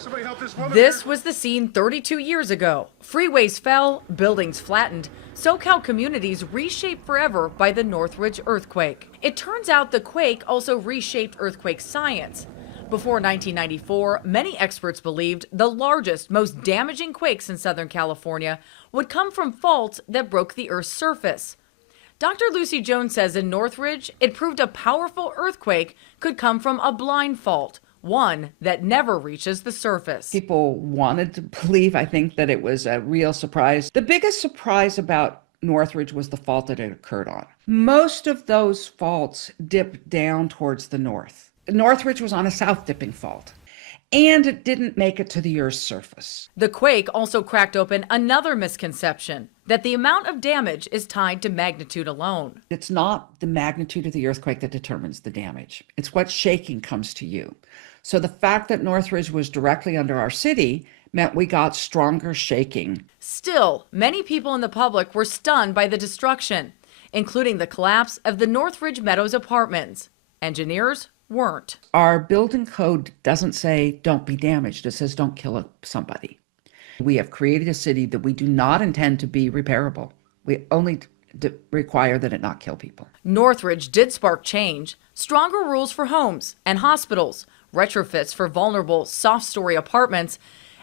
Somebody help this woman. This was the scene 32 years ago. Freeways fell, buildings flattened, SoCal communities reshaped forever by the Northridge earthquake. It turns out the quake also reshaped earthquake science. Before 1994, many experts believed the largest, most damaging quakes in Southern California would come from faults that broke the Earth's surface. Dr. Lucy Jones says in Northridge, it proved a powerful earthquake could come from a blind fault, one that never reaches the surface. People wanted to believe, I think, that it was a real surprise. The biggest surprise about Northridge was the fault that it occurred on. Most of those faults dipped down towards the north. Northridge was on a south-dipping fault, and it didn't make it to the Earth's surface. The quake also cracked open another misconception, that the amount of damage is tied to magnitude alone. It's not the magnitude of the earthquake that determines the damage. It's what shaking comes to you. So the fact that Northridge was directly under our city meant we got stronger shaking. Still, many people in the public were stunned by the destruction, including the collapse of the Northridge Meadows apartments. Engineers weren't. Our building code doesn't say don't be damaged. It says don't kill somebody. We have created a city that we do not intend to be repairable. We only require that it not kill people. Northridge did spark change, stronger rules for homes and hospitals, retrofits for vulnerable soft-story apartments,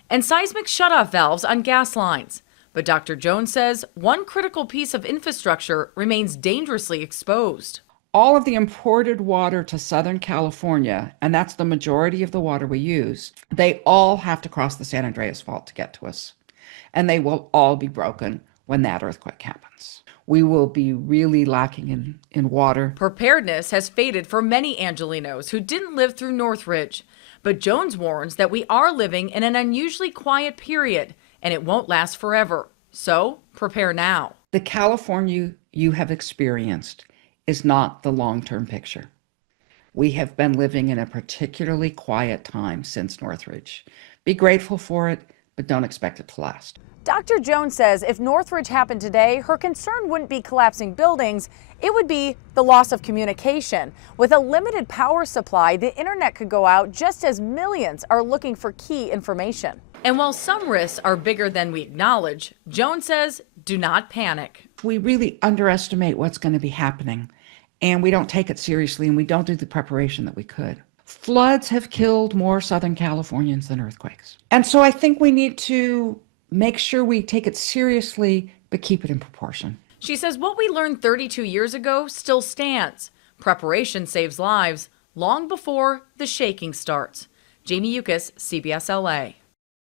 and seismic shutoff valves on gas lines. But Dr. Jones says one critical piece of infrastructure remains dangerously exposed. All of the imported water to Southern California, and that's the majority of the water we use, they all have to cross the San Andreas Fault to get to us. And they will all be broken when that earthquake happens. We will be really lacking in water. Preparedness has faded for many Angelenos who didn't live through Northridge. But Jones warns that we are living in an unusually quiet period, and it won't last forever. So prepare now. The California you have experienced is not the long-term picture. We have been living in a particularly quiet time since Northridge. Be grateful for it, but don't expect it to last. Dr. Jones says if Northridge happened today, her concern wouldn't be collapsing buildings, it would be the loss of communication. With a limited power supply, the internet could go out just as millions are looking for key information. And while some risks are bigger than we acknowledge, Jones says do not panic. We really underestimate what's going to be happening, and we don't take it seriously, and we don't do the preparation that we could. Floods have killed more Southern Californians than earthquakes. And so I think we need to make sure we take it seriously, but keep it in proportion. She says what we learned 32 years ago still stands. Preparation saves lives long before the shaking starts. Jamie Yuccas, CBS LA.